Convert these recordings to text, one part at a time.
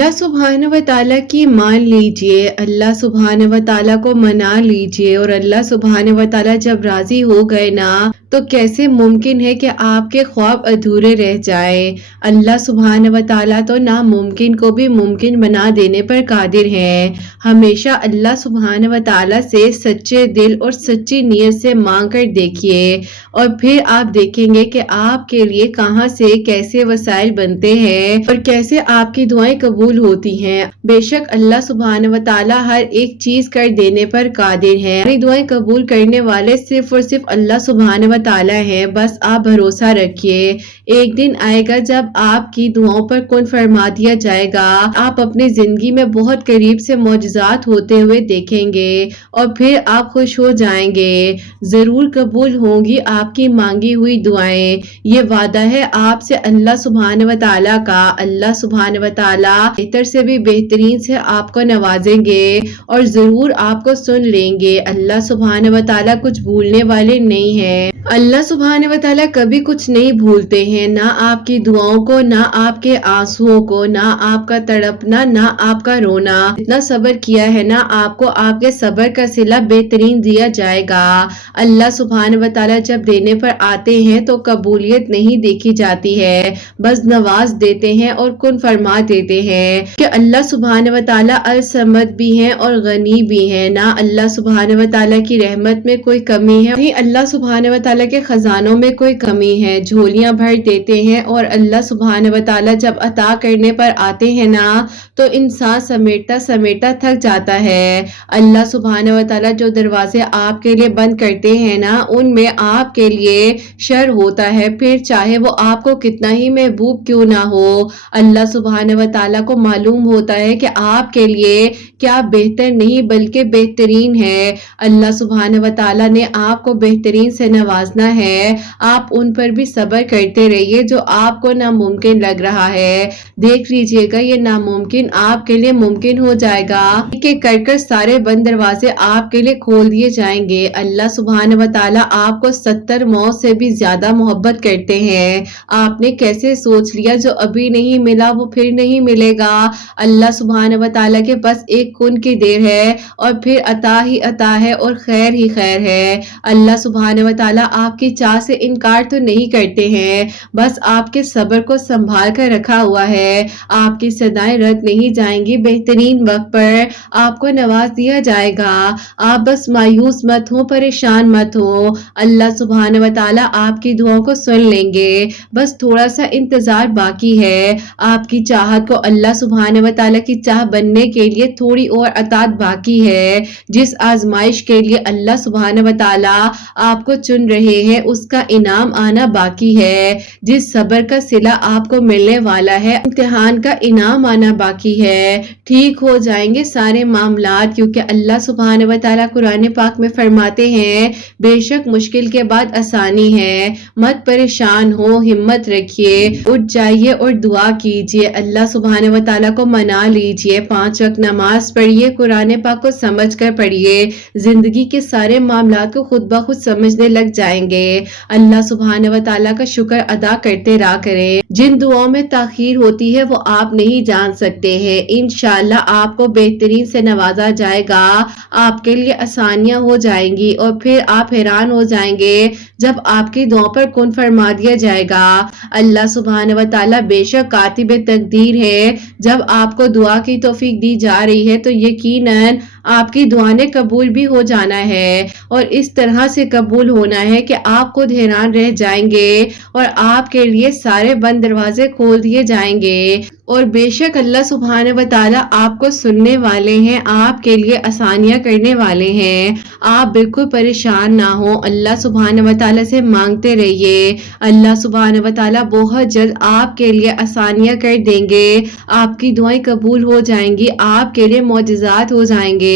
अल्लाह सुब्हान व ताला की मान लीजिए, अल्लाह सुब्हान व ताला को मना लीजिए। और अल्लाह सुब्हान व ताला जब राजी हो गए ना, तो कैसे मुमकिन है कि आपके ख्वाब अधूरे रह जाए। अल्लाह सुब्हान व ताला तो नामुमकिन को भी मुमकिन बना देने पर कादिर है। हमेशा अल्लाह सुब्हान व ताला से सच्चे दिल और सच्ची नीयत से मांग कर देखिए, और फिर आप देखेंगे कि आपके लिए कहां से कैसे वसाइल बनते हैं और कैसे आपकी दुआएं कबूल होती हैं। बेशक अल्लाह सुब्हान व ताला हर एक चीज कर देने पर कादिर है। हमारी दुआएं कबूल करने वाले सिर्फ और सिर्फ अल्लाह सुब्हान व ताला है। बस आप भरोसा रखिए, एक दिन आएगा जब आपकी दुआओं पर कुन फरमा दिया जाएगा। आप अपनी जिंदगी में बहुत करीब से मौजज़ात होते हुए देखेंगे और फिर आप खुश हो जाएंगे। जरूर कबूल होंगी आपकी मांगी हुई दुआएं। ये वादा है आपसे अल्लाह सुब्हान व ताला का। अल्लाह सुब्हान व ताला बेहतर से भी बेहतरीन से आपको नवाजेंगे और जरूर आपको सुन लेंगे। अल्लाह सुब्हान व ताला कुछ भूलने वाले नहीं है। अल्लाह सुब्हान व ताला कभी कुछ नहीं भूलते हैं, ना आपकी दुआओं को, ना आपके आंसुओं को, ना आपका तड़पना, ना आपका रोना। इतना सब्र किया है ना, आपको आपके सब्र का सिला बेहतरीन दिया जाएगा। अल्लाह सुब्हान व ताला जब देने पर आते हैं तो कबूलियत नहीं देखी जाती है, बस नवाज देते हैं और कुन फरमा देते हैं। कि अल्लाह सुब्हान व ताला अल समद भी हैं और गनी भी हैं। ना अल्लाह सुब्हान व ताला की रहमत में कोई कमी है, नहीं अल्लाह सुब्हान व ताला के खजानों में कोई कमी है। झोलियां भर देते हैं और अल्लाह सुब्हान व ताला जब अता करने पर आते हैं ना, तो इंसान समेटता समेटता थक जाता है। अल्लाह सुब्हान व ताला जो दरवाजे आपके लिए बंद करते हैं ना, उनमें आपके लिए शर होता है, फिर चाहे वो आपको कितना ही महबूब क्यों ना हो। अल्लाह सुब्हान व ताला को मालूम होता है कि आपके लिए क्या बेहतर नहीं बल्कि बेहतरीन है। अल्लाह सुब्हान व ताला ने आपको बेहतरीन से नवाजना है। आप उन पर भी सब्र करते रहिए जो आपको नामुमकिन लग रहा है। देख लीजिएगा ये नामुमकिन आपके लिए मुमकिन हो जाएगा। के कर सारे बंद दरवाजे आपके लिए खोल दिए जाएंगे। अल्लाह सुब्हान व ताला आपको 70 मौत से भी ज्यादा मोहब्बत करते हैं। आपने कैसे सोच लिया जो अभी नहीं मिला वो फिर नहीं मिलेगा। अल्लाह सुब्हान व ताला के बस एक कुन की देर है और फिर अता ही अता है और खैर ही खैर है। अल्लाह सुब्हान व ताला आपकी चाह से इनकार तो नहीं करते हैं, बस आपके सब्र को संभाल कर रखा हुआ है। आपकी सदाएं रद्द नहीं जाएंगी, बेहतरीन वक्त पर आपको नवाज दिया जाएगा। आप बस मायूस मत हो, परेशान मत हो। अल्लाह सुब्हान व ताला आपकी दुआओं को सुन लेंगे, बस थोड़ा सा इंतजार बाकी है। आपकी चाहत को अल्लाह सुब्हान व ताला की चाह बनने के लिए थोड़ी और अतात बाकी है। जिस आजमाइश के लिए अल्लाह सुब्हान व ताला आपको चुन रहे हैं, उसका इनाम आना बाकी है। जिस सब्र का सिला आपको मिलने वाला है, इम्तिहान का इनाम आना बाकी है। ठीक हो जाएंगे सारे मामलात, क्योंकि अल्लाह सुब्हान व ताला कुरान पाक में फरमाते हैं, बेशक मुश्किल के बाद आसानी है। मत परेशान हो, हिम्मत रखिए, उठ जाइए और दुआ कीजिए। अल्लाह सुब्हान व ताला को मना लीजिए, 5 वक्त नमाज पढ़िए, कुरान पाक को समझ कर पढ़िए। जिंदगी के सारे मामलात को खुद ब खुद समझने लग जाएंगे। अल्लाह सुब्हान व ताला का शुक्र अदा करते रहा करें। जिन दुआओं में ताखीर होती है वो आप नहीं जान सकते हैं। इंशाअल्लाह आपको बेहतरीन से नवाजा जाएगा, आपके लिए आसानियां हो जाएंगी और फिर आप हैरान हो जाएंगे जब आपकी दुआ पर कुन फरमा दिया जाएगा। अल्लाह सुब्हान व ताला बेशक कातिब तकदीर है। जब आपको दुआ की तौफीक दी जा रही है तो यकीनन आपकी दुआ ने कबूल भी हो जाना है, और इस तरह से कबूल होना है कि आप खुद हैरान रह जाएंगे और आपके लिए सारे बंद दरवाजे खोल दिए जाएंगे। और बेशक अल्लाह सुब्हान व ताला आपको सुनने वाले हैं, आपके लिए आसानियां करने वाले हैं। आप बिल्कुल परेशान ना हो, अल्लाह सुब्हान व ताला से मांगते रहिए। अल्लाह सुब्हान व ताला बहुत जल्द आपके लिए आसानियां कर देंगे, आपकी दुआएं कबूल हो जाएंगी, आपके लिए मौजज़ात हो जाएंगे।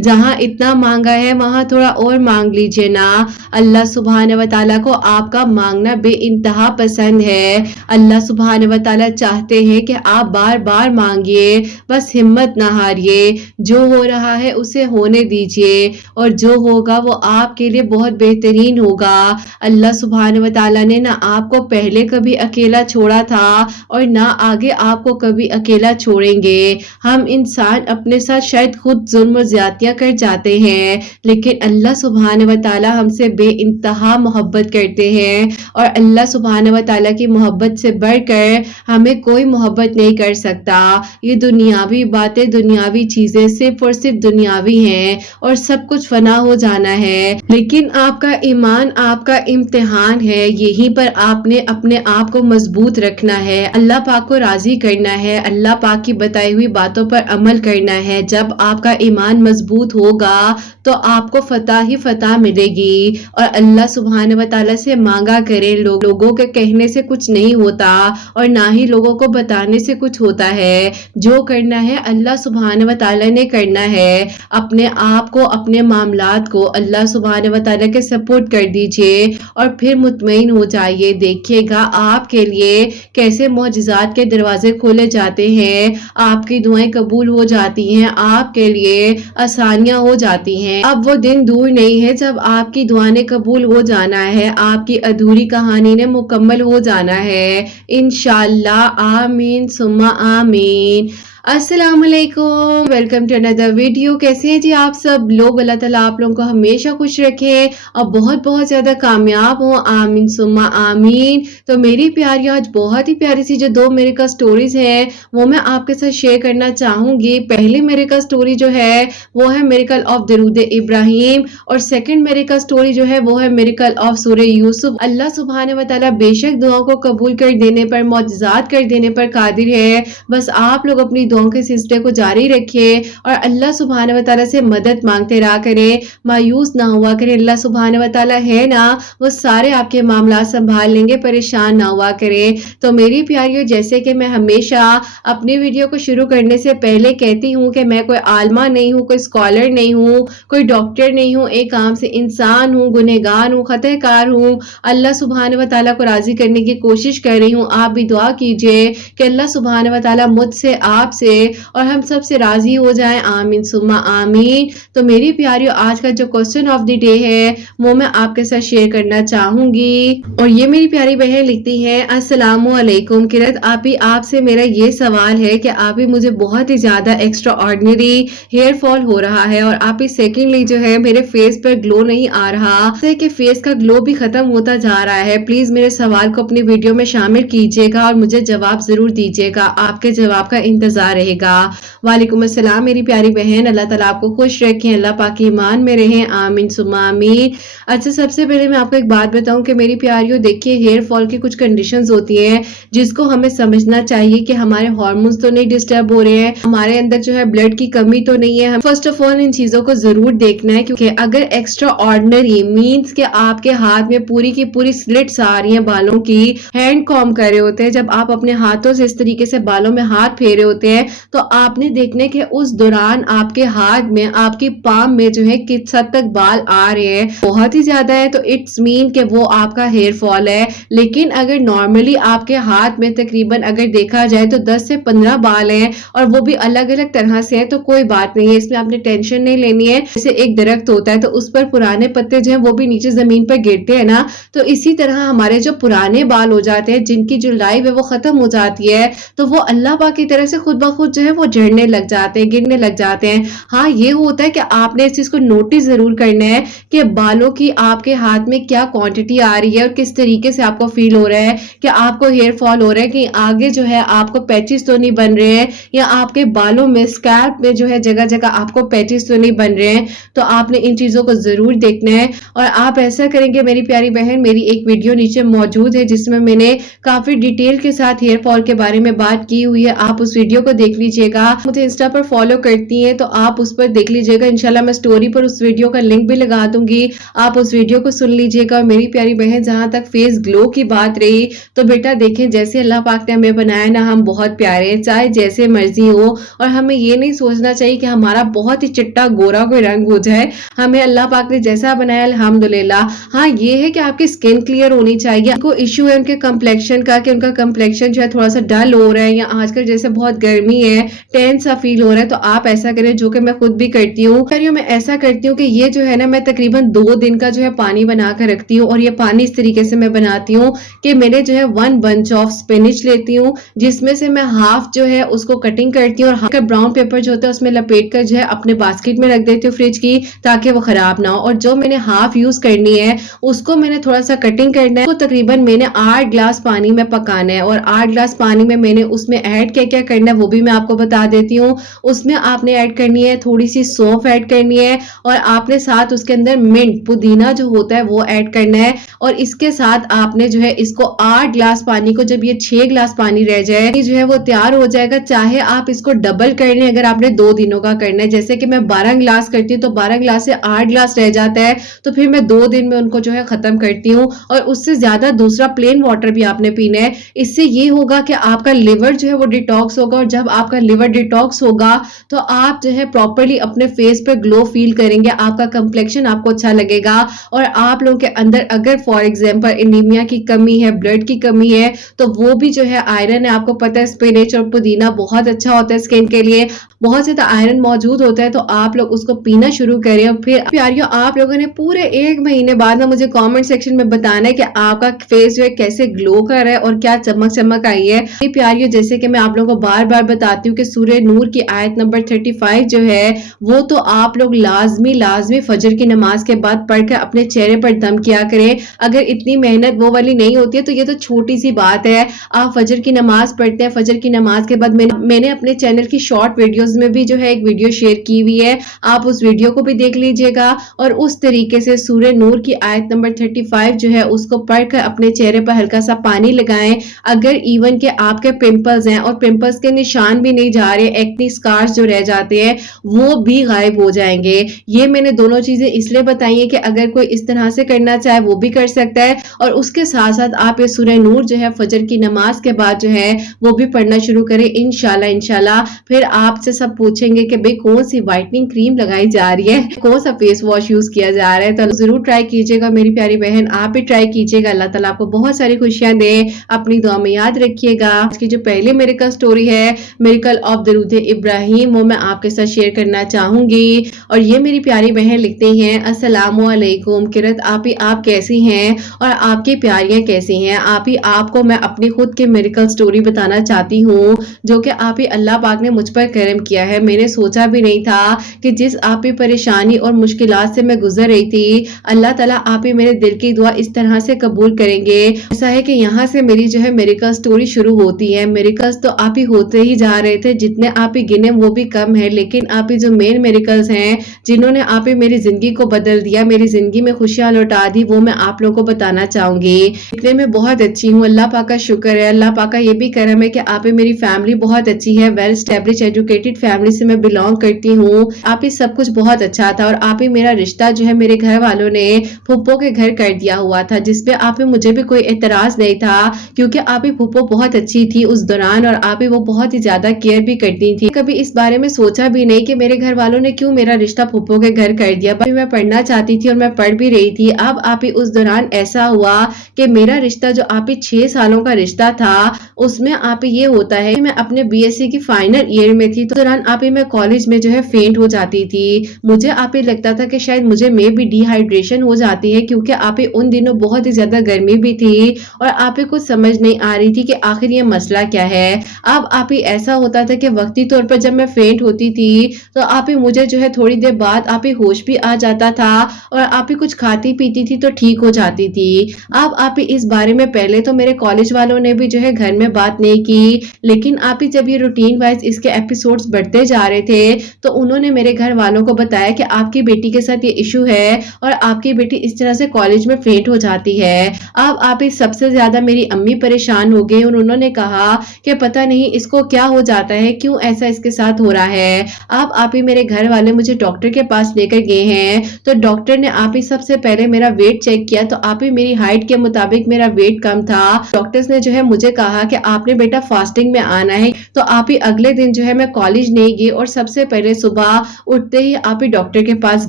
जहां इतना मांगा है वहां थोड़ा और मांग लीजिए ना। अल्लाह सुब्हान व ताला को आपका मांगना बेइंतहा पसंद है। अल्लाह सुब्हान व ताला चाहते हैं कि آپ بار بار مانگیے، بس ہمت نہ ہاریے، جو ہو رہا ہے اسے ہونے دیجیے اور جو ہوگا وہ آپ کے لیے بہت بہترین ہوگا۔ اللہ سبحانہ و تعالیٰ نے نہ آپ کو پہلے کبھی اکیلا چھوڑا تھا اور نہ آگے آپ کو کبھی اکیلا چھوڑیں گے۔ ہم انسان اپنے ساتھ شاید خود ظلم و زیادتیاں کر جاتے ہیں، لیکن اللہ سبحانہ و تعالیٰ ہم سے بے انتہا محبت کرتے ہیں اور اللہ سبحانہ و تعالیٰ کی محبت سے بڑھ کر ہمیں کوئی محبت نہیں کر سکتا۔ یہ دنیاوی باتیں، دنیاوی چیزیں صرف اور صرف دنیاوی ہیں اور سب کچھ فنا ہو جانا ہے، لیکن آپ کا ایمان آپ کا امتحان ہے، یہیں پر آپ نے اپنے آپ کو مضبوط رکھنا ہے، اللہ پاک کو راضی کرنا ہے، اللہ پاک کی بتائی ہوئی باتوں پر عمل کرنا ہے۔ جب آپ کا ایمان مضبوط ہوگا تو آپ کو فتح ہی فتح ملے گی اور اللہ سبحانہ و تعالیٰ سے مانگا کرے۔ لوگوں کے کہنے سے کچھ نہیں ہوتا اور نہ ہی لوگوں کو بتانے سے کچھ ہوتا ہے، جو کرنا ہے اللہ سبحانہ و تعالیٰ نے کرنا ہے۔ اپنے آپ کو، اپنے معاملات کو اللہ سبحانہ و تعالیٰ کے سپورٹ کر دیجئے اور پھر مطمئن ہو جائیے، دیکھیے گا آپ کے لیے کیسے معجزات کے دروازے کھولے جاتے ہیں، آپ کی دعائیں قبول ہو جاتی ہیں، آپ کے لیے آسانیاں ہو جاتی ہیں۔ اب وہ دن دور نہیں ہے جب آپ کی دعا نے قبول ہو جانا ہے، آپ کی ادھوری کہانی نے مکمل ہو جانا ہے انشاءاللہ۔ آمین ثم آمین۔ السلام علیکم، ویلکم ٹو اندر ویڈیو۔ کیسے ہیں جی آپ سب لوگ؟ اللہ تعالیٰ آپ لوگوں کو ہمیشہ خوش رکھے اور بہت بہت زیادہ کامیاب ہوں، آمین ثم آمین۔ تو میری پیاری آج بہت ہی پیاری سی جو 2 میریکل سٹوریز ہیں وہ میں آپ کے ساتھ شیئر کرنا چاہوں گی۔ پہلی میریکل سٹوری جو ہے وہ ہے میریکل آف درود ابراہیم اور سیکنڈ میریکل سٹوری جو ہے وہ ہے میریکل آف سورہ یوسف۔ اللہ سبحانہ و تعالیٰ بے شک دعاؤں کو قبول کر دینے پر، معجزات کر دینے پر قادر ہے، بس آپ لوگ اپنی دعاؤں کے سلسلے کو جاری رکھیں اور اللہ سبحانہ و تعالیٰ سے مدد مانگتے رہا کریں، مایوس نہ ہوا کریں۔ اللہ سبحانہ و تعالیٰ ہے نا، وہ سارے آپ کے معاملات سنبھال لیں گے، پریشان نہ ہوا کریں۔ تو میری پیاریوں، جیسے کہ میں ہمیشہ اپنی ویڈیو کو شروع کرنے سے پہلے کہتی ہوں کہ میں کوئی عالمہ نہیں ہوں، کوئی اسکالر نہیں ہوں، کوئی ڈاکٹر نہیں ہوں، ایک عام سے انسان ہوں، گنہگار ہوں، خطا کار ہوں، اللہ سبحانہ و تعالیٰ کو راضی کرنے کی کوشش کر رہی ہوں۔ آپ بھی دعا کیجئے کہ اللہ سبحانہ و تعالیٰ مجھ سے، آپ سے اور ہم سب سے راضی ہو جائیں، آمین ثم آمین۔ تو میری پیاریوں، آج کا جو کوسچن آف دی ڈے ہے وہ میں آپ کے ساتھ شیئر کرنا چاہوں گی اور یہ میری پیاری بہن لکھتی ہے، السلام علیکم قرت آپی، آپ سے میرا یہ سوال ہے کہ آپی مجھے بہت ہی زیادہ ایکسٹرا آرڈنری ہیئر فال ہو رہا ہے اور آپی سیکنڈلی جو ہے میرے فیس پر گلو نہیں آ رہا، جیسے کہ فیس کا گلو بھی ختم ہوتا جا رہا ہے۔ پلیز میرے سوال کو اپنی ویڈیو میں شامل کیجیے گا اور مجھے جواب ضرور دیجیے گا، آپ کے جواب کا انتظار رہے گا۔ وعلیکم السلام میری پیاری بہن، اللہ تعالیٰ آپ کو خوش رکھیں، اللہ پاک ایمان میں رہیں، آمین ثم آمین۔ اچھا، سب سے پہلے میں آپ کو ایک بات بتاؤں کہ میری پیاریوں دیکھیے، ہیئر فال کی کچھ کنڈیشنز ہوتی ہیں جس کو ہمیں سمجھنا چاہیے کہ ہمارے ہارمونز تو نہیں ڈسٹرب ہو رہے ہیں، ہمارے اندر جو ہے بلڈ کی کمی تو نہیں ہے۔ فرسٹ آف آل ان چیزوں کو ضرور دیکھنا ہے، کیونکہ اگر ایکسٹرا آرڈنری مینس کہ آپ کے ہاتھ میں پوری کی پوری سلٹس آ رہی ہیں بالوں کی، ہینڈ کام کر رہے ہوتے ہیں، جب آپ اپنے ہاتھوں سے اس طریقے سے بالوں میں ہاتھ پھیرے ہوتے ہیں تو آپ نے دیکھنا ہے کہ اس دوران آپ کے ہاتھ میں، آپ کی پام میں جو ہے کس حد تک بال آ رہے ہیں، بہت ہی زیادہ ہے تو اٹس مین کہ وہ آپ کا ہیئر فال ہے۔ لیکن اگر نارملی آپ کے ہاتھ میں تقریباً اگر دیکھا جائے تو 10 سے 15 بال ہیں اور وہ بھی الگ الگ طرح سے ہیں تو کوئی بات نہیں ہے، اس میں آپ نے ٹینشن نہیں لینی ہے۔ جیسے ایک درخت ہوتا ہے تو اس پر پرانے پتے جو ہیں وہ بھی نیچے زمین پر گرتے ہیں نا، تو اسی طرح ہمارے جو پرانے بال ہو جاتے ہیں، جن کی جو لائف ہے وہ ختم ہو جاتی ہے، تو وہ اللہ پاک کی طرف سے خود بخود جو ہے وہ جھڑنے لگ جاتے ہیں، گرنے لگ جاتے ہیں۔ ہاں، یہ ہوتا ہے کہ آپ نے اس چیز کو نوٹس ضرور کرنا ہے کہ بالوں کی آپ کے ہاتھ میں کیا کوانٹٹی آ رہی ہے اور کس طریقے سے آپ کو فیل ہو رہا ہے کہ آپ کو ہیئر فال ہو رہا ہے، کہ آگے جو ہے آپ کو پیچز تو نہیں بن رہے ہیں یا آپ کے بالوں میں اسکیلپ میں جو ہے جگہ جگہ آپ کو پیچز تو نہیں بن رہے ہیں۔ تو آپ نے ان چیزوں کو ضرور دیکھنا ہے اور آپ ایسا کریں گے میری پیاری بہن، میری ایک ویڈیو نیچے موجود ہے جس میں میں نے کافی ڈیٹیل کے ساتھ ہیئر فال کے بارے میں بات کی ہوئی ہے، آپ اس ویڈیو کو देख लीजिएगा। मुझे इंस्टा पर फॉलो करती हैं तो आप उस पर देख लीजिएगा, इंशाल्लाह मैं स्टोरी पर उस वीडियो का लिंक भी लगा दूंगी, आप उस वीडियो को सुन लीजिएगा। और मेरी प्यारी बहन, जहां तक फेस ग्लो की बात रही तो बेटा देखें, जैसे अल्लाह पाक ने हमें बनाया ना, हम बहुत प्यारे हैं, चाहे जैसे मर्जी हो। और हमें ये नहीं सोचना चाहिए कि हमारा बहुत ही चिट्टा गोरा कोई रंग हो जाए। हमें अल्लाह पाक ने जैसा बनाया अल्हम्दुलिल्लाह। हाँ, ये है कि आपकी स्किन क्लियर होनी चाहिए। को इशू है उनके कम्प्लेक्शन का कि उनका कम्प्लेक्शन जो है थोड़ा सा डल हो रहा है, या आजकल जैसे बहुत गर्मी है, टेंस सा फील हो रहा है, तो आप ऐसा करें, जो कि मैं खुद भी करती हूँ। मैं ऐसा करती हूँ कि ये जो है ना, मैं तकरीबन 2 दिन का जो है पानी बना कर रखती हूँ। और ये पानी इस तरीके से मैं बनाती हूँ कि मैंने जो है 1 बंच ऑफ स्पिनिच लेती हूँ, जिसमें से मैं हाफ जो है उसको कटिंग करती हूँ और हाफ ब्राउन पेपर जो होता है उसमें लपेट कर जो है अपने बास्केट में रख देती हूँ फ्रिज की, ताकि वो खराब ना हो। और जो मैंने हाफ यूज करनी है उसको मैंने थोड़ा सा कटिंग करना है। तो तकरीबन मैंने 8 ग्लास पानी में पकाना है। और 8 ग्लास पानी में मैंने उसमें ऐड क्या क्या करना है वो भी मैं आपको बता देती हूँ। उसमें आपने ऐड करनी है थोड़ी सी सौंफ ऐड करनी है, और आपने साथ उसके अंदर मिंट, पुदीना जो होता है वो ऐड करना है। और इसके साथ आपने जो है इसको 8 ग्लास पानी को, जब ये 6 ग्लास पानी रह जाए जो है वो तैयार हो जाएगा। चाहे आप इसको डबल कर लें अगर आपने 2 दिनों का करना है, जैसे कि मैं 12 ग्लास करती हूँ तो 12 ग्लास से 8 ग्लास रह जाता है, तो फिर मैं 2 दिन में उनको जो है खत्म करती हूँ। और उससे ज्यादा दूसरा प्लेन वाटर भी आपने पीना है। इससे ये होगा कि आपका लिवर जो है वो डिटॉक्स होगा, और जब आपका लिवर डिटॉक्स होगा तो आप जो है प्रॉपर्ली अपने फेस पे ग्लो फील करेंगे, आपका कंप्लेक्शन आपको अच्छा लगेगा। और आप लोगों के अंदर अगर फॉर एग्जांपल एनीमिया की कमी है, ब्लड की कमी है, तो वो भी जो है आयरन है, आपको पता है स्पिनच और पुदीना बहुत अच्छा होता है स्किन के लिए, बहुत ज्यादा आयरन मौजूद होता है, तो आप लोग उसको पीना शुरू करें। और फिर प्यारियों, आप लोगों ने पूरे 1 महीने बाद ना मुझे कमेंट सेक्शन में बताना है कि आपका फेस जो है कैसे ग्लो कर रहा है और क्या चमक चमक आई है। प्यारियों, जैसे कि मैं आप लोगों को बार बार बताती हूँ कि सूरह नूर की आयत नंबर 35 जो है वो तो आप लोग लाजमी फजर की नमाज के बाद पढ़कर अपने चेहरे पर दम किया करें। अगर इतनी मेहनत वो वाली नहीं होती है तो ये तो छोटी सी बात है। आप फजर की नमाज पढ़ते हैं, फजर की नमाज के बाद मैंने अपने चैनल की शॉर्ट वीडियोस में भी जो है एक वीडियो शेयर की हुई है, आप उस वीडियो को भी देख लीजिएगा। और उस तरीके से सूरह नूर की आयत नंबर 35 जो है उसको पढ़कर अपने चेहरे पर हल्का सा पानी लगाएं। अगर इवन के आपके पिंपल्स हैं और पिंपल्स के निशान भी नहीं जा रहे, एक्नी स्कार्स जो रह जाते हैं वो भी गायब हो जाएंगे। ये मैंने दोनों चीजें इसलिए बताई है कि अगर कोई इस तरह से करना चाहे वो भी कर सकता है। और उसके साथ साथ आप ये सूरह नूर जो है फजर की नमाज के बाद जो है वो भी पढ़ना शुरू करें इंशाल्लाह। फिर आपसे सब पूछेंगे कि भाई कौन सी व्हाइटनिंग क्रीम लगाई जा रही है, कौन सा फेस वॉश यूज किया जा रहा है, तो जरूर ट्राई कीजिएगा मेरी प्यारी बहन, आप भी ट्राई कीजिएगा। अल्लाह ताला आपको बहुत सारी खुशियां दे, अपनी दुआ में याद रखिएगा। आज की जो पहली मिरेकल स्टोरी है, मिरेकल ऑफ दरूद इब्राहिम, वो मैं आपके साथ शेयर करना चाहूंगी। और ये मेरी प्यारी बहन लिखती हैं, अस्सलामु अलैकुम किरत आपी, आप कैसी हैं और आपकी प्यारियां कैसी हैं। आपी आपको मैं अपनी खुद की मिरेकल स्टोरी बताना चाहती हूँ, जो कि आपी अल्लाह पाक ने मुझ पर करम किया है। मैंने सोचा भी नहीं था कि जिस आपी परेशानी और मुश्किलात से मैं गुजर रही थी, अल्लाह ताला आपी मेरे दिल की दुआ इस तरह से कबूल करेंगे। ऐसा है कि यहाँ से मेरी जो है मिरेकल स्टोरी शुरू होती है। मिरेकल्स तो आप ही होते ही जा रहे थे, जितने आप ही गिने वो भी कम है, लेकिन आप ही जो मेन मिरेकल्स हैं जिन्होंने आप ही मेरी जिंदगी को बदल दिया, मेरी जिंदगी में खुशियां लौटा दी, वो मैं आप लोगों को बताना चाहूंगी। दिखने में बहुत अच्छी हूँ, अल्लाह पाक का शुक्र है। अल्लाह पाक का ये भी करम है कि आप ही मेरी फैमिली बहुत अच्छी है, वेल स्टेब्लिश एजुकेटेड फैमिली से मैं बिलोंग करती हूँ। आप ही सब कुछ बहुत अच्छा था। और आप ही मेरा रिश्ता जो है मेरे घर वालों ने फुप्पो के घर कर दिया हुआ था, जिसपे आप ही मुझे भी कोई एतराज नहीं था, क्योंकि आप ही फुप्पो बहुत अच्छी थी उस दौरान, और आप ही वो बहुत ही ज्यादा केयर भी करती थी। कभी इस बारे में सोचा भी नहीं कि मेरे घर वालों ने क्यों मेरा रिश्ता फुप्पो के घर कर दिया। मैं पढ़ना चाहती थी और मैं पढ़ भी रही थी। अब आप ही उस दौरान ऐसा हुआ कि मेरा रिश्ता जो आप ही 6 सालों का रिश्ता था, उसमें आप ही ये होता है, मैं अपने बीएससी की फाइनल ईयर में थी, तो दौरान आप ही मैं कॉलेज में जो है फेंट हो जाती थी। मुझे आप ही लगता था कि शायद मुझे में भी डिहाइड्रेशन हो जाती है, क्योंकि आप ही उन दिनों बहुत ही ज्यादा गर्मी भी थी और आप ही कुछ समझ नहीं आ रही थी कि आखिर ये मसला क्या है। अब आप ही ऐसा होता था कि वक्ती तौर पर जब मैं फेंट होती थी तो आप ही मुझे जो है थोड़ी देर बाद आप ही होश भी आ जाता था, और आप ही कुछ खाती पीती थी तो ठीक हो जाती थी। अब आप ही इस बारे में पहले तो मेरे कॉलेज वालों ने भी जो है घर में बात नहीं की, लेकिन आप ही जब ये रूटीन वाइज इसके एपिसोड्स بڑھتے جا رہے تھے تو انہوں نے میرے گھر والوں کو بتایا کہ آپ کی بیٹی کے ساتھ یہ ایشو ہے اور آپ کی بیٹی اس طرح سے کالج میں فینٹ ہو جاتی ہے۔ اب آپ ہی سب سے زیادہ میری امی پریشان ہو گئی اور انہوں نے کہا کہ پتہ نہیں اس کو کیا ہو جاتا ہے، کیوں ایسا اس کے ساتھ ہو رہا ہے۔ اب آپ ہی میرے گھر والے مجھے ڈاکٹر کے پاس لے کر گئے ہیں تو ڈاکٹر نے آپ ہی سب سے پہلے میرا ویٹ چیک کیا تو آپ ہی میری ہائٹ کے مطابق میرا ویٹ کم تھا۔ ڈاکٹرز نے جو ہے مجھے کہا کہ آپ نے بیٹا فاسٹنگ میں آنا ہے تو آپ ہی اگلے دن جو ہے میں کالج نہیں گئی اور سب سے پہلے صبح اٹھتے ہی آپ ہی ڈاکٹر کے پاس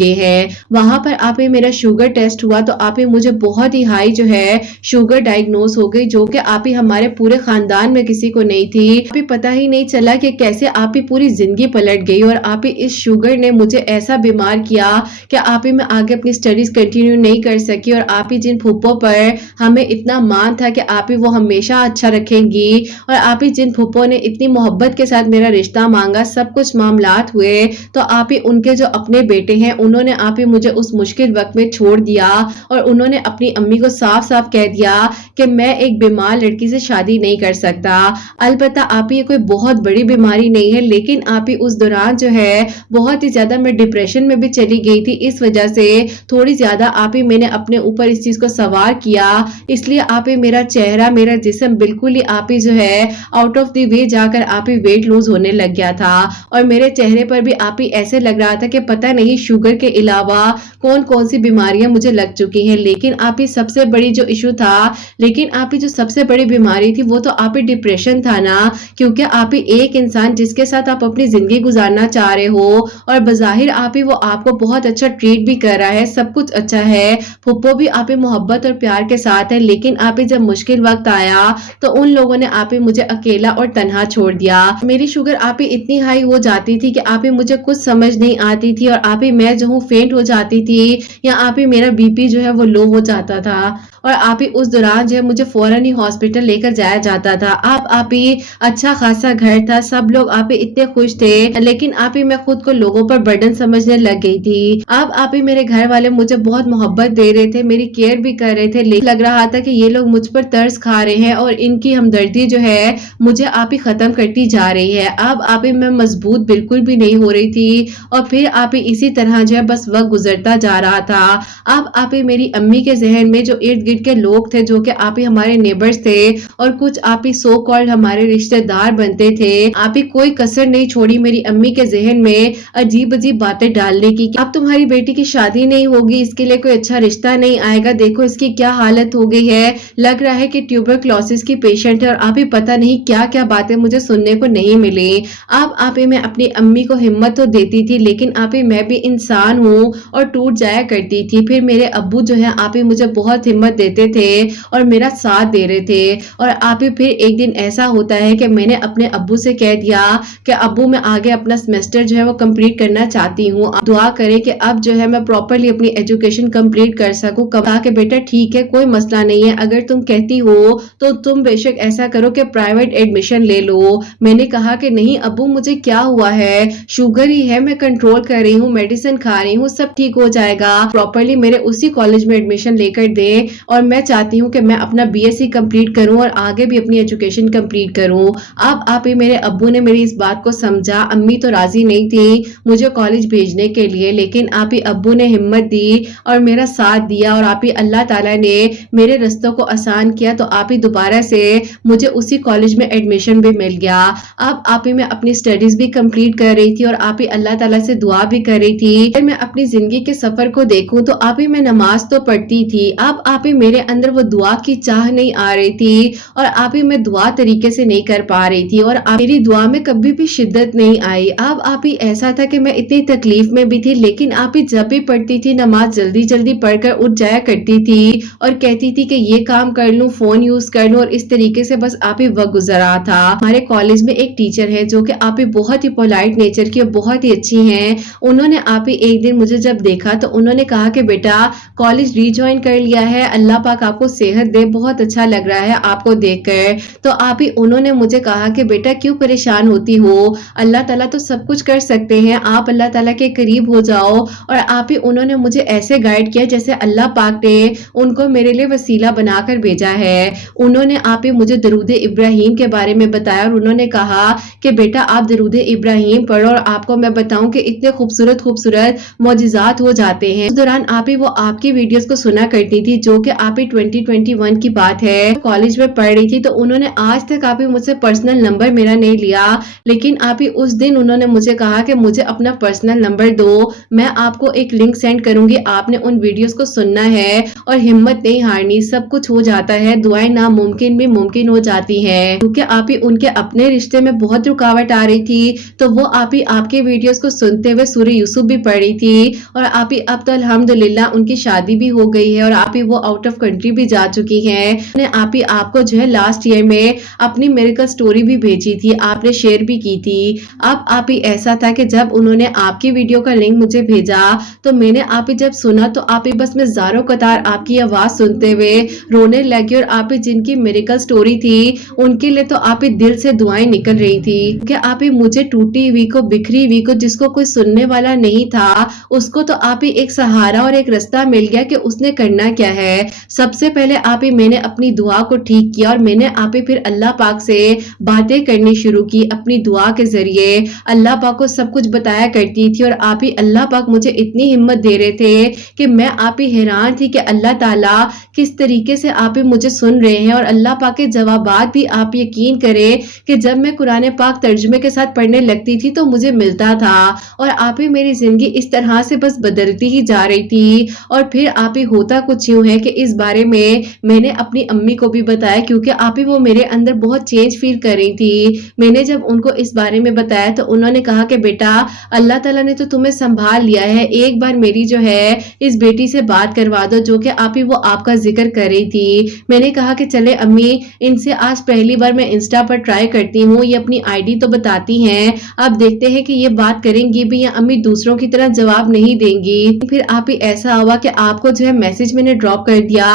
گئے ہیں۔ وہاں پر آپ ہی میرا شوگر ٹیسٹ ہوا تو آپ ہی مجھے بہت ہی ہائی جو ہے شوگر ڈائگنوز ہو گئی، جو کہ آپ ہی ہمارے پورے خاندان میں کسی کو نہیں تھی۔ آپ ہی پتہ ہی نہیں چلا کہ کیسے آپ ہی پوری زندگی پلٹ گئی اور آپ ہی اس شوگر نے مجھے ایسا بیمار کیا کہ آپ ہی میں آگے اپنی سٹڈیز کنٹینیو نہیں کر سکی اور آپ ہی جن پھوپھوں پر ہمیں اتنا مان تھا کہ آپ ہی وہ ہمیشہ اچھا رکھیں گی اور آپ ہی جن پھوپھوں نے اتنی محبت کے ساتھ میرا رشتہ مانگا، سب کچھ معاملات ہوئے تو آپ ہی ان کے جو اپنے بیٹے ہیں انہوں نے آپ ہی مجھے اس مشکل وقت میں چھوڑ دیا اور انہوں نے اپنی امی کو صاف صاف کہہ دیا کہ میں ایک بیمار لڑکی سے شادی نہیں کر سکتا۔ البتہ آپ ہی یہ کوئی بہت بڑی بیماری نہیں ہے، لیکن آپ ہی اس دوران جو ہے بہت ہی زیادہ میں ڈپریشن میں بھی چلی گئی تھی، اس وجہ سے تھوڑی زیادہ آپ ہی میں نے اپنے اوپر اس چیز کو سوار کیا، اس لیے آپ ہی میرا چہرہ میرا جسم بالکل ہی آپ ہی جو ہے آؤٹ آف دی وے جا کر آپ ہی ویٹ لوز ہونے لگ گیا تھا اور میرے چہرے پر بھی آپ ہی ایسے لگ رہا تھا کہ پتہ نہیں شوگر کے علاوہ کون کون سی بیماریاں مجھے لگ چکی ہیں۔ لیکن آپ ہی سب سے بڑی جو ایشو تھا، لیکن آپ ہی جو سب سے بڑی بیماری تھی وہ تو آپ ہی ڈپریشن تھا نا، کیونکہ آپ ہی ایک انسان جس کے ساتھ آپ اپنی زندگی گزارنا چاہ رہے ہو اور بظاہر آپ ہی وہ آپ کو بہت اچھا ٹریٹ بھی کر رہا ہے، سب کچھ اچھا ہے، پھپھو بھی آپ ہی محبت اور پیار کے ساتھ ہے، لیکن آپ ہی جب مشکل وقت آیا تو ان لوگوں نے آپ ہی مجھے اکیلا اور تنہا چھوڑ دیا۔ میری شوگر آپ ہی اتنی ہائی ہو جاتی تھی کہ آپ ہی مجھے کچھ سمجھ نہیں آتی تھی اور آپ ہی میں جو ہوں فینٹ ہو جاتی تھی یا آپ ہی میرا بی پی جو ہے وہ لو ہو جاتا تھا اور آپ ہی اس دوران جو ہے مجھے فوراً ہی ہاسپٹل لے کر جایا جاتا تھا۔ آپ ہی اچھا خاصا گھر تھا، سب لوگ آپ ہی اتنے خوش تھے، لیکن آپ ہی میں خود کو لوگوں پر برڈن سمجھنے لگ گئی تھی۔ اب آپ ہی میرے گھر والے مجھے بہت محبت دے رہے تھے، میری کیئر بھی کر رہے تھے، لیکن لگ رہا تھا کہ یہ لوگ مجھ پر ترس کھا رہے ہیں اور ان کی ہمدردی جو ہے مجھے آپ ہی ختم کرتی جا رہی ہے۔ اب آپ ہی میں مضبوط بالکل بھی نہیں ہو رہی تھی اور پھر آپ ہی اسی طرح جو ہے بس وقت گزرتا جا رہا تھا۔ اب آپ ہی میری امی کے ذہن میں جو ارد گرد کے لوگ تھے جو کہ آپ ہی ہمارے نیبرز تھے اور کچھ آپ ہی سو کالڈ ہمارے رشتہ دار بنتے تھے، آپ ہی کوئی کسر نہیں چھوڑی میری امی کے ذہن میں عجیب عجیب باتیں ڈالنے کی کہ اب تمہاری بیٹی کی شادی نہیں ہوگی، اس کے لیے کوئی اچھا رشتہ نہیں آئے گا، دیکھو اس کی کیا حالت ہو گئی ہے، لگ رہا ہے کہ ٹیوبرکلوسس کی پیشنٹ ہے، اور آپ ہی پتہ نہیں کیا کیا باتیں مجھے سننے کو نہیں ملی۔ اب آپ ہی میں اپنی امی کو ہمت تو دیتی تھی، لیکن آپ ہی میں بھی انسان ہوں اور ٹوٹ جایا کرتی تھی۔ پھر میرے ابو جو ہے آپ ہی مجھے بہت ہمت دیتے تھے اور میرا ساتھ دے رہے تھے، اور آپ ہی پھر ایک دن ایسا ہوتا ہے کہ میں نے اپنے ابو سے کہہ دیا کہ ابو میں آگے اپنا سیمسٹر جو ہے وہ کمپلیٹ کرنا چاہتی ہوں، آپ دعا کریں کہ اب جو ہے میں پراپرلی اپنی ایجوکیشن کمپلیٹ کر سکوں۔ کہا کہ بیٹا ٹھیک ہے، کوئی مسئلہ نہیں ہے، اگر تم کہتی ہو تو تم بے شک ایسا کرو کہ پرائیویٹ ایڈمیشن لے لو۔ میں نے کہا کہ نہیں ابو مجھے کیا ہوا ہے، شوگر ہی ہے، میں کنٹرول کر رہی ہوں، میڈیسن کھا رہی ہوں، سب ٹھیک ہو جائے گا، پراپرلی میرے اسی کالج میں ایڈمیشن لے کر دے اور میں چاہتی ہوں کہ میں اپنا بی ایس سی کمپلیٹ کروں اور آگے بھی اپنی ایجوکیشن کمپلیٹ کروں۔ اب آپ ہی میرے ابو نے میری اس بات کو سمجھا، امی تو راضی نہیں تھی مجھے کالج بھیجنے کے لیے، لیکن آپ ہی ابو نے ہمت دی اور میرا ساتھ دیا اور آپ ہی اللہ تعالیٰ نے میرے رستوں کو آسان کیا، تو آپ ہی دوبارہ سے مجھے اسی کالج میں ایڈمیشن بھی مل گیا۔ اب آپ ہی میں اپنی سٹڈیز بھی کمپلیٹ کر رہی تھی اور آپ ہی اللہ تعالیٰ سے دعا بھی کر رہی تھی۔ اگر میں اپنی زندگی کے سفر کو دیکھوں تو آپ ہی میں نماز تو پڑھتی تھی، اب آپ ہی میرے اندر وہ دعا کی چاہ نہیں آ رہی تھی اور آپ ہی میں دعا طریقے سے نہیں کر پا رہی تھی اور میری دعا میں کبھی بھی شدت نہیں آئی۔ اب آپ ہی ایسا تھا کہ میں اتنی تکلیف میں بھی تھی، لیکن آپ ہی جب بھی پڑھتی تھی نماز جلدی جلدی پڑھ کر اٹھ جایا کرتی تھی اور کہتی تھی کہ یہ کام کر لوں، فون یوز کر لوں، اور اس طریقے سے بس آپ ہی وقت گزر رہا تھا۔ ہمارے کالج میں ایک ٹیچر ہے جو کہ آپ ہی بہت ہی پولائٹ نیچر کی اور بہت ہی اچھی ہیں، انہوں نے آپ ہی ایک دن مجھے جب دیکھا تو انہوں نے کہا کہ بیٹا کالج ری جوائن کر لیا ہے، اللہ अल्लाह पाक आपको सेहत दे, बहुत अच्छा लग रहा है आपको देखकर। तो आप ही उन्होंने मुझे कहा कि बेटा क्यों परेशान होती हो, अल्लाह ताला तो सब कुछ कर सकते हैं, आप अल्लाह ताला के करीब हो जाओ। और आप ही उन्होंने मुझे ऐसे गाइड किया जैसे अल्लाह पाक ने उनको मेरे लिए वसीला बनाकर भेजा है। उन्होंने आप ही मुझे दरूद इब्राहिम के बारे में बताया और उन्होंने कहा कि बेटा आप दरूद इब्राहिम पढ़ो और आपको मैं बताऊं कि इतने खूबसूरत खूबसूरत मौजिज़ात हो जाते हैं। उस दौरान आप ही वो आपकी वीडियोस को सुना करती थी, जो कि आप ही 2021 की बात है, कॉलेज में पढ़ रही थी। तो उन्होंने आज तक आप ही मुझसे पर्सनल नंबर मेरा नहीं लिया, लेकिन आप ही उस दिन उन्होंने मुझे कहा कि मुझे अपना पर्सनल नंबर दो, मैं आपको एक लिंक सेंड करूंगी, आपने उन वीडियोस को सुनना है और हिम्मत नहीं हारनी, सब कुछ हो जाता है, दुआएं नामुमकिन भी मुमकिन हो जाती हैं। क्योंकि आप ही उनके अपने रिश्ते में बहुत रुकावट आ रही थी, तो वो आप ही आपके वीडियोस को सुनते हुए सूरह यूसुफ भी पढ़ी थी। और आप ही अब तो अल्हम्दुलिल्लाह उनकी शादी भी हो गई है और आप ही वो आउट ऑफ कंट्री भी जा चुकी हैं। आप ही आपको जो है लास्ट ईयर में अपनी मिरेकल स्टोरी भी भेजी थी, आपने शेयर भी की थी। अब आप ही ऐसा था कि जब उन्होंने आपकी वीडियो का लिंक मुझे भेजा तो मैंने आप ही जब सुना तो आप ही बस मैं ज़ारों कतार आपकी आवाज़ सुनते हुए रोने लगी। और आप ही जिनकी मिरेकल स्टोरी थी उनके लिए तो आप ही दिल से दुआएं निकल रही थी कि आप ही मुझे टूटी हुई को, बिखरी हुई को, जिसको कोई सुनने वाला नहीं था, उसको तो आप ही एक सहारा और एक रास्ता मिल गया कि उसने करना क्या है। सबसे पहले आप ही मैंने अपनी दुआ को ठीक किया और मैंने आप ही फिर अल्लाह पाक से बातें करनी शुरू की। अपनी दुआ के जरिए अल्लाह पाक को सब कुछ बताया करती थी और आप ही अल्लाह पाक मुझे इतनी हिम्मत दे रहे थे कि मैं आप ही हैरान थी कि अल्लाह ताला किस तरीके से आप ही मुझे सुन रहे हैं। और अल्लाह पाक के जवाबात भी आप यकीन करें कि जब मैं कुरान पाक तर्जुमे के साथ पढ़ने लगती थी तो मुझे मिलता था और आप ही मेरी जिंदगी इस तरह से बस बदलती ही जा रही थी। और फिर आप ही होता कुछ यूं है कि इस बारे में मैंने अपनी अम्मी को भी बताया, क्योंकि आप ही वो मेरे अंदर बहुत चेंज फील कर रही थी। मैंने जब उनको इस बारे में बताया तो उन्होंने कहा कि बेटा अल्लाह ताला ने तो तुम्हें संभाल लिया है, एक बार मेरी जो है इस बेटी से बात करवा दो, जो कि आप ही वो आपका जिक्र कर रही थी। मैंने कहा कि चले अम्मी, इनसे आज पहली बार मैं इंस्टा पर ट्राई करती हूँ, ये अपनी आईडी तो बताती हैं, अब देखते हैं कि ये बात करेंगी भी या अम्मी दूसरों की तरह जवाब नहीं देंगी। फिर आप ही ऐसा हुआ कि आपको जो है मैसेज मैंने ड्रॉप कर दिया।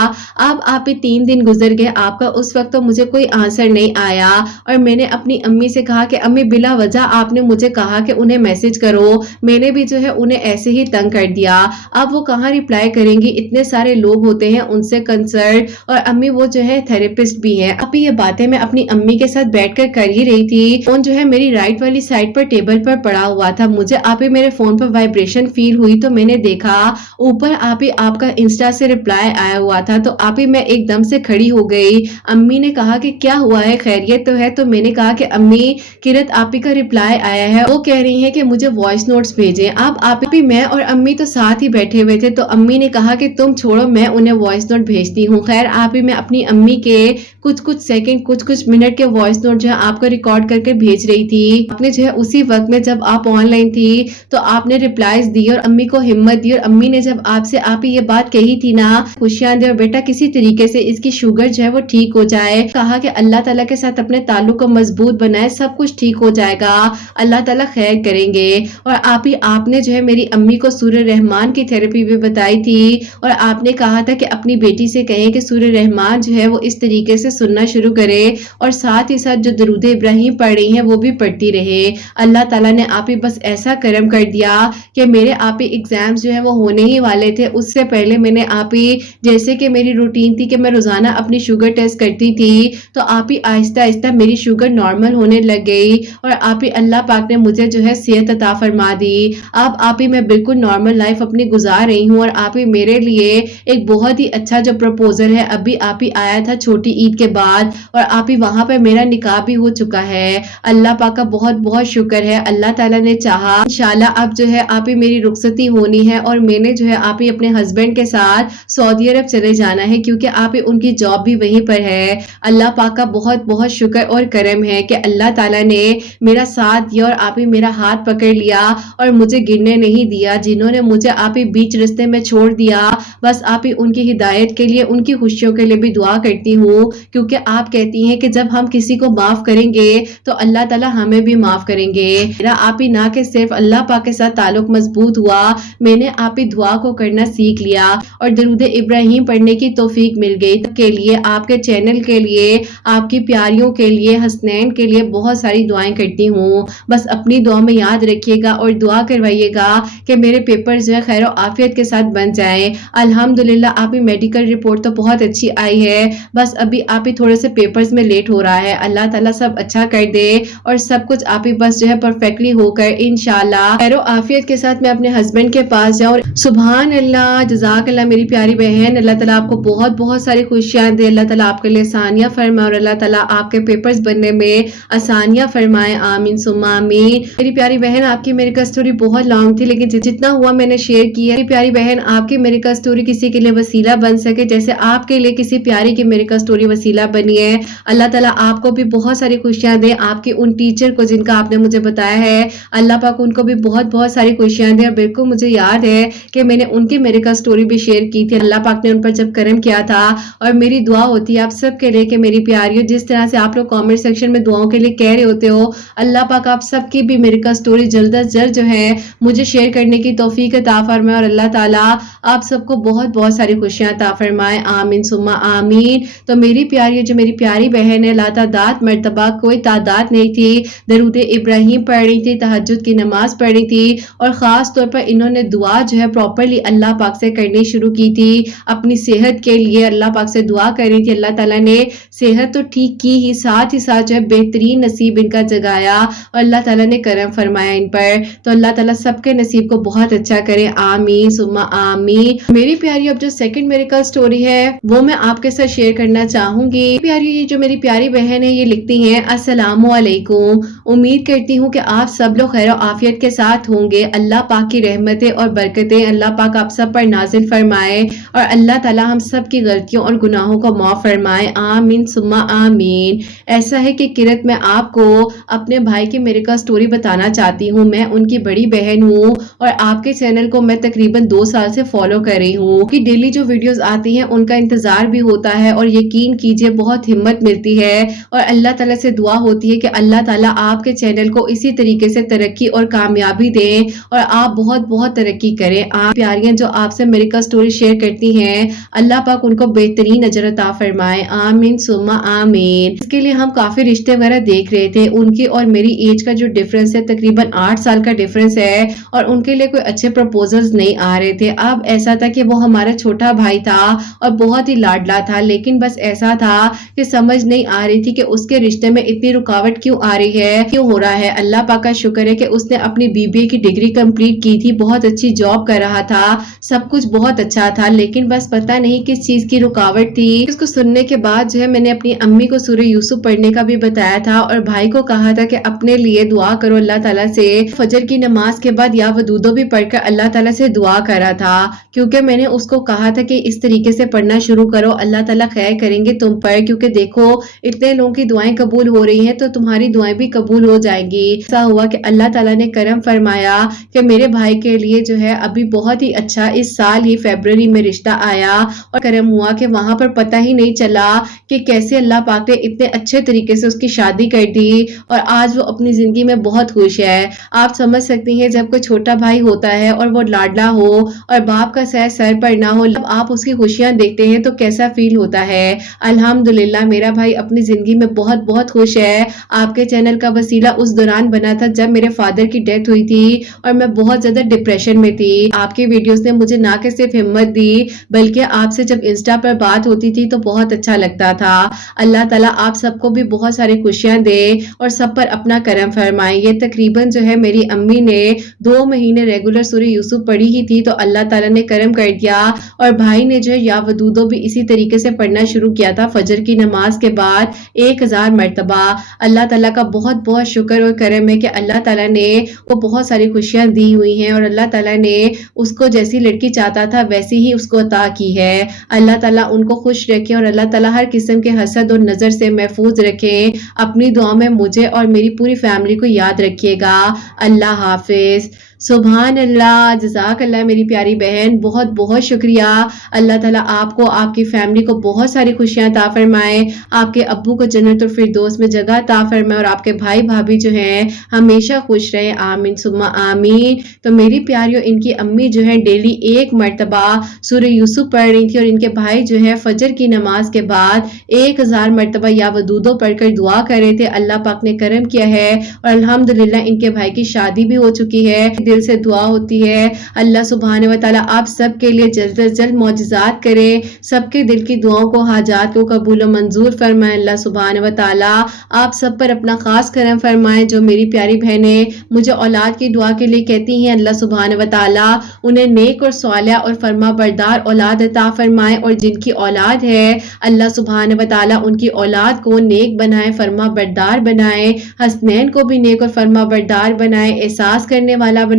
अब आप ही 3 दिन गुजर गए, आपका उस वक्त तो मुझे कोई आंसर नहीं आया और मैंने अपनी अम्मी से कहा कि अम्मी बिला वजह आपने मुझे कहा कि उन्हें मैसेज करो, मैंने भी जो है उन्हें ऐसे ही तंग कर दिया, अब वो कहाँ रिप्लाई करेंगी, इतने सारे लोग होते हैं उनसे कंसर्ट, और अम्मी वो जो है थेरेपिस्ट भी है। अब ये बातें मैं अपनी अम्मी के साथ बैठकर कर ही रही थी। फोन जो है मेरी राइट वाली साइड पर टेबल पर पड़ा हुआ था, मुझे आप ही मेरे फोन पर वाइब्रेशन फील हुई तो मैंने देखा ऊपर आप ही आपका इंस्टा से रिप्लाई आया हुआ था। तो आप ही मैं एकदम से खड़ी हो गई। अम्मी ने कहा कि क्या हुआ है, खैरियत तो है? तो मैंने कहा कि अम्मी किरत आप ही का रिप्लाई आया है, वो कह रही है कि मुझे वॉइस नोट्स भेजें। अब आप ही मैं और अम्मी तो साथ ही बैठे हुए थे, तो अम्मी ने कहा कि तुम छोड़ो मैं उन्हें वॉइस नोट भेजती हूँ। खैर आप ही मैं अपनी अम्मी के कुछ सेकंड कुछ मिनट के वॉइस नोट जो है आपको रिकॉर्ड करके भेज रही थी। आपने जो है उसी वक्त में जब आप ऑनलाइन थी तो आपने रिप्लाईज दी और अम्मी को हिम्मत दी। और अम्मी ने जब आपसे आप ही ये बात कही थी ना, खुशियां दे और बेटा किसी तरीके से इसकी शुगर जो है वो ठीक हो जाए, कहा कि अल्लाह ताला के साथ अपने ताल्लुक को मजबूत बनाए, सब कुछ ठीक हो जाएगा, अल्लाह ताला खैर करेंगे। और आप ही आपने जो है मेरी अम्मी को सूरह रहमान की थेरेपी भी बताई थी और आपने कहा था कि अपनी बेटी से कहें कि सूरह रहमान जो है वो इस तरीके से सुनना शुरू करे और साथ ही साथ जो दरूद इब्राहिम पढ़ रही हैं वो भी पढ़ती रहे। अल्लाह ताला ने आप ही बस ऐसा करम कर दिया कि मेरे आप ही एग्जाम्स जो है वो होने ही वाले थे, उससे पहले मैंने आप ही जैसे कि मेरी रूटीन थी कि मैं रोजाना अपनी शुगर टेस्ट करती थी, तो आप ही आहिस्ता आहिस्ता मेरी शुगर नॉर्मल होने लग गई और आप ही अल्लाह पाक ने मुझे जो है सेहत अता फरमा दी। अब आप ही मैं बिल्कुल नॉर्मल लाइफ अपनी गुजार रही हूँ और आप ही मेरे लिए एक बहुत ही अच्छा जो प्रपोजल है अभी आप ही आया था छोटी ईद के बाद और आप ही वहां पर मेरा निकाह भी हो चुका है। अल्लाह पाक का बहुत बहुत शुक्र है, अल्लाह ताला ने चाहा इंशाल्लाह अब जो है आप ही मेरी रुखसती होनी है और मैंने जो है आप ही अपने हस्बैंड के साथ सऊदी अरब चले जाना है क्योंकि आप ही उनकी जॉब भी वहीं पर है। अल्लाह पाक का बहुत बहुत शुक्र और करम है कि अल्लाह ताला ने मेरा साथ दिया और आप ही मेरा हाथ पकड़ लिया और मुझे गिरने नहीं दिया। जिन्होंने मुझे आप ही बीच रास्ते में छोड़ दिया, बस आप ही उनकी हिदायत के लिए, उनकी खुशियों के लिए भी दुआ करती हूँ, क्योंकि आप कहती हैं कि जब हम किसी को माफ करेंगे तो अल्लाह ताला हमें भी माफ करेंगे। मेरा आप ही ना कि सिर्फ अल्लाह पाक के साथ ताल्लुक मजबूत हुआ, मैंने आप ही दुआ को करना सीख लिया और दरूद इब्राहिम ابراہیم پڑھنے کی توفیق مل گئی کے لیے آپ کے چینل کے لیے آپ کی پیاریوں کے لیے حسنین کے لیے بہت ساری دعائیں کرتی ہوں. بس اپنی دعا میں یاد رکھیے گا اور دعا کروائیے گا کہ میرے پیپر جو ہے خیر و عافیت کے ساتھ بن جائیں. الحمدللہ آپ کی میڈیکل رپورٹ تو بہت اچھی آئی ہے, بس ابھی آپ ہی تھوڑے سے پیپرز میں لیٹ ہو رہا ہے. اللہ تعالیٰ سب اچھا کر دے اور سب کچھ آپ ہی بس جو ہے پرفیکٹلی ہو کر انشاءاللہ خیر و عافیت کے ساتھ میں اپنے ہسبینڈ کے پاس جاؤں. سبحان اللہ, جزاک اللہ میری پیاری بہن. اللہ تعالیٰ آپ کو بہت بہت ساری خوشیاں دے. اللہ تعالیٰ آپ کے لیے آسانیاں فرمائے اور اللہ تعالیٰ آپ کے پیپرز بننے میں آسانیاں فرمائے. آمین ثم آمین. میری پیاری بہن, آپ کی میری اسٹوری بہت لانگ تھی لیکن جتنا ہوا میں نے شیئر کیا. میری پیاری بہن, آپ کی میری اسٹوری کسی کے لیے وسیلہ بن سکے جیسے آپ کے لیے کسی پیاری کی میری اسٹوری وسیلہ بنی ہے. اللہ تعالیٰ آپ کو بھی بہت ساری خوشیاں دے. آپ کی ان ٹیچر کو جن کا آپ نے مجھے بتایا ہے, اللہ پاک ان کو بھی بہت بہت ساری خوشیاں دے. اور بالکل مجھے یاد ہے کہ میں نے ان کی میری اسٹوری بھی شیئر کی تھی. اللہ پاک نے ان پر جب کرم کیا تھا. اور میری دعا ہوتی ہے آپ سب کے لیے کہ میری پیاریوں, جس طرح سے آپ لوگ کامنٹ سیکشن میں دعاؤں کے لیے کہہ رہے ہوتے ہو, اللہ پاک آپ سب کی بھی میری اسٹوری جلد از جلد جو ہے مجھے شیئر کرنے کی توفیق عطا فرمائے اور اللہ تعالیٰ آپ سب کو بہت بہت ساری خوشیاں عطا فرمائے. آمین ثم آمین. تو میری پیاری, جو میری پیاری بہن ہے, لاتعداد مرتبہ کوئی تعداد نہیں تھی, درود ابراہیم پڑھ رہی تھی, تہجد کی نماز پڑھ رہی تھی اور خاص طور پر انہوں نے دعا جو ہے پراپرلی اللہ پاک سے کرنی شروع کی تھی. اپنی صحت کے لیے اللہ پاک سے دعا کر رہی تھی. اللہ تعالیٰ نے صحت تو ٹھیک کی ہی ساتھ جو ہے بہترین نصیب ان کا جگایا اور اللہ تعالیٰ نے کرم فرمایا ان پر. تو اللہ تعالیٰ سب کے نصیب کو بہت اچھا کرے. آمین ثم آمین. میری پیاری, اب جو سیکنڈ میریکل سٹوری ہے وہ میں آپ کے ساتھ شیئر کرنا چاہوں گی. پیاری, یہ جو میری پیاری بہن ہے یہ لکھتی ہیں, السلام علیکم. امید کرتی ہوں کہ آپ سب لوگ خیر و عافیت کے ساتھ ہوں گے. اللہ پاک کی رحمتیں اور برکتیں اللہ پاک آپ سب پر نازل فرمائے اور اللہ تعالیٰ ہم سب کی غلطیوں اور گناہوں کو معاف فرمائے. آمین ثم آمین. ایسا ہے کہ کرت میں آپ کو اپنے بھائی کی میرے کا سٹوری بتانا چاہتی ہوں. میں ان کی بڑی بہن ہوں اور آپ کے چینل کو میں تقریباً 2 سال سے فالو کر رہی ہوں کہ ڈیلی جو ویڈیوز آتی ہیں ان کا انتظار بھی ہوتا ہے اور یقین کیجئے بہت ہمت ملتی ہے اور اللہ تعالیٰ سے دعا ہوتی ہے کہ اللہ تعالیٰ آپ کے چینل کو اسی طریقے سے ترقی اور کامیابی دیں اور آپ بہت بہت ترقی کریں. آپ پیاریاں جو آپ سے میری کا سٹوری شیئر کرتی ہیں, اللہ پاک ان کو بہترین اجر عطا فرمائے. آمین ثم آمین. اس کے لیے ہم کافی رشتے وغیرہ دیکھ رہے تھے. ان کی اور میری ایج کا جو ڈیفرنس ہے تقریباً 8 سال کا ڈیفرنس ہے اور ان کے لیے کوئی اچھے پروپوزلز نہیں آ رہے تھے. اب ایسا تھا کہ وہ ہمارا چھوٹا بھائی تھا اور بہت ہی لاڈلا تھا, لیکن بس ایسا تھا کہ سمجھ نہیں آ رہی تھی کہ اس کے رشتے میں اتنی رکاوٹ کیوں آ رہی ہے, کیوں ہو رہا ہے. اللہ پاک کا شکر ہے کہ اس نے اپنی BBA کی ڈگری کمپلیٹ کی تھی, بہت اچھی جاب کر رہا تھا, سب کچھ بہت اچھا تھا, لیکن بس پتہ نہیں کس چیز کی رکاوٹ تھی. اس کو سننے کے بعد جو ہے میں نے اپنی امی کو سورہ یوسف پڑھنے کا بھی بتایا تھا اور بھائی کو کہا تھا کہ اپنے لیے دعا کرو اللہ تعالیٰ سے. فجر کی نماز کے بعد یا ودودو بھی پڑھ کر اللہ تعالیٰ سے دعا کرا تھا, کیونکہ میں نے اس کو کہا تھا کہ اس طریقے سے پڑھنا شروع کرو, اللہ تعالیٰ خیر کریں گے تم پر, کیونکہ دیکھو اتنے لوگوں کی دعائیں قبول ہو رہی ہیں تو تمہاری دعائیں بھی قبول ہو جائیں گی. ایسا ہوا کہ اللہ تعالیٰ نے کرم فرمایا کہ میرے بھائی کے لیے جو ہے ابھی بہت ہی اچھا اس سال ہی فیبروری میں رشتہ آیا اور کرم ہوا کہ وہاں پر پتہ ہی نہیں چلا کہ کیسے اللہ پاک نے اتنے اچھے طریقے سے اس کی شادی کر دی اور آج وہ اپنی زندگی میں بہت خوش ہے. آپ سمجھ سکتی ہیں جب کوئی چھوٹا بھائی ہوتا ہے اور وہ لاڈلا ہو اور باپ کا سر پر نہ ہو, جب آپ اس کی خوشیاں دیکھتے ہیں تو کیسا فیل ہوتا ہے. الحمدللہ میرا بھائی اپنی زندگی میں بہت بہت خوش ہے. آپ کے چینل کا وسیلہ اس دوران بنا تھا جب میرے فادر کی ڈیتھ ہوئی تھی اور میں بہت زیادہ ڈپریشن میں تھی. آپ کی ویڈیوز نے مجھے نہ کہ صرف ہمت دی بلکہ آپ سے جب انسٹا پر بات ہوتی تھی تو بہت اچھا لگتا تھا. اللہ تعالیٰ آپ سب کو بھی بہت ساری خوشیاں دے اور سب پر اپنا کرم فرمائے. یہ تقریباً جو ہے میری امی نے 2 مہینے ریگولر سورہ یوسف پڑھی ہی تھی تو اللہ تعالیٰ نے کرم کر دیا اور بھائی نے جو ہے یا ودودو بھی اسی طریقے سے پڑھنا شروع کیا تھا فجر کی نماز کے بعد 1000 مرتبہ. اللہ تعالیٰ کا بہت بہت شکر اور کرم ہے کہ اللہ تعالیٰ نے وہ بہت ساری خوشیاں دی ہوئی ہیں اور اللہ تعالیٰ نے اس کو جیسی لڑکی چاہتا تھا ویسی ہی اس کو عطا کی ہے. اللہ تعالیٰ ان کو خوش رکھے اور اللہ تعالیٰ ہر قسم کے حسد اور نظر سے محفوظ رکھے. اپنی دعا میں مجھے اور میری پوری فیملی کو یاد رکھیے گا. اللہ حافظ. सुभान अल्लाह, जज़ाक अल्लाह मेरी प्यारी बहन, बहुत बहुत शुक्रिया। अल्लाह ताला आपको, आपकी फैमिली को बहुत सारी खुशियाँ अता फरमाए, आपके अब्बू को जन्नतुल फिरदौस में जगह अता फरमाए और आपके भाई भाभी जो हैं हमेशा खुश रहें, आमीन सुम्मा आमीन। तो मेरी प्यारियों, इनकी अम्मी जो है डेली एक मरतबा सूरह यूसुफ पढ़ रही थी और इनके भाई जो है फजर की नमाज के बाद 1000 मरतबा या वदूदो पढ़कर दुआ कर रहे थे। अल्लाह पाक ने करम किया है और अल्हम्दुलिल्लाह इनके भाई की शादी भी हो चुकी है। दिल से दुआ होती है अल्लाह सुभान व तआला आप सबके लिए जल्द से जल्द मौजिज़ात करे, सबके दिल की दुआओं को, हाजात को कबूल और मंजूर फरमाए। अल्लाह सुभान व तआला आप सब पर अपना खास करम फरमाए। जो मेरी प्यारी बहनें मुझे औलाद की दुआ के लिए कहती हैं, अल्लाह सुभान व तआला उन्हें नेक और स्वालिहा और फरमा बरदार औलाद अता फरमाए और जिनकी औलाद है अल्लाह सुभान व तआला उनकी औलाद को नेक बनाए, फरमा बरदार बनाए, हसनैन को भी नेक और फरमा बरदार बनाए, एहसास करने वाला बनाए।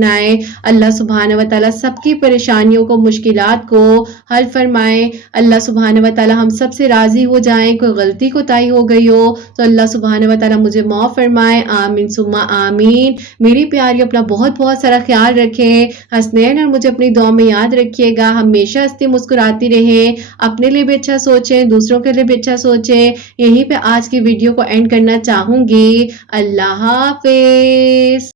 अल्लाह सुभान व तआला सबकी परेशानियों को, मुश्किलात को हल फरमाए। अल्लाह सुभान व तआला हम सब से राजी हो जाएं। कोई गलती कोताही हो गई हो तो अल्लाह सुभान व तआला मुझे माफ़ फरमाए, आमीन सुम्मा आमीन। मेरी प्यारी अपना बहुत बहुत सारा ख्याल रखें, हसनैन और मुझे अपनी दुआ में याद रखिएगा। हमेशा हंसती मुस्कुराती रहें, अपने लिए भी अच्छा सोचें, दूसरों के लिए भी अच्छा सोचें। यहीं पे आज की वीडियो को एंड करना चाहूंगी। अल्लाह हाफिज।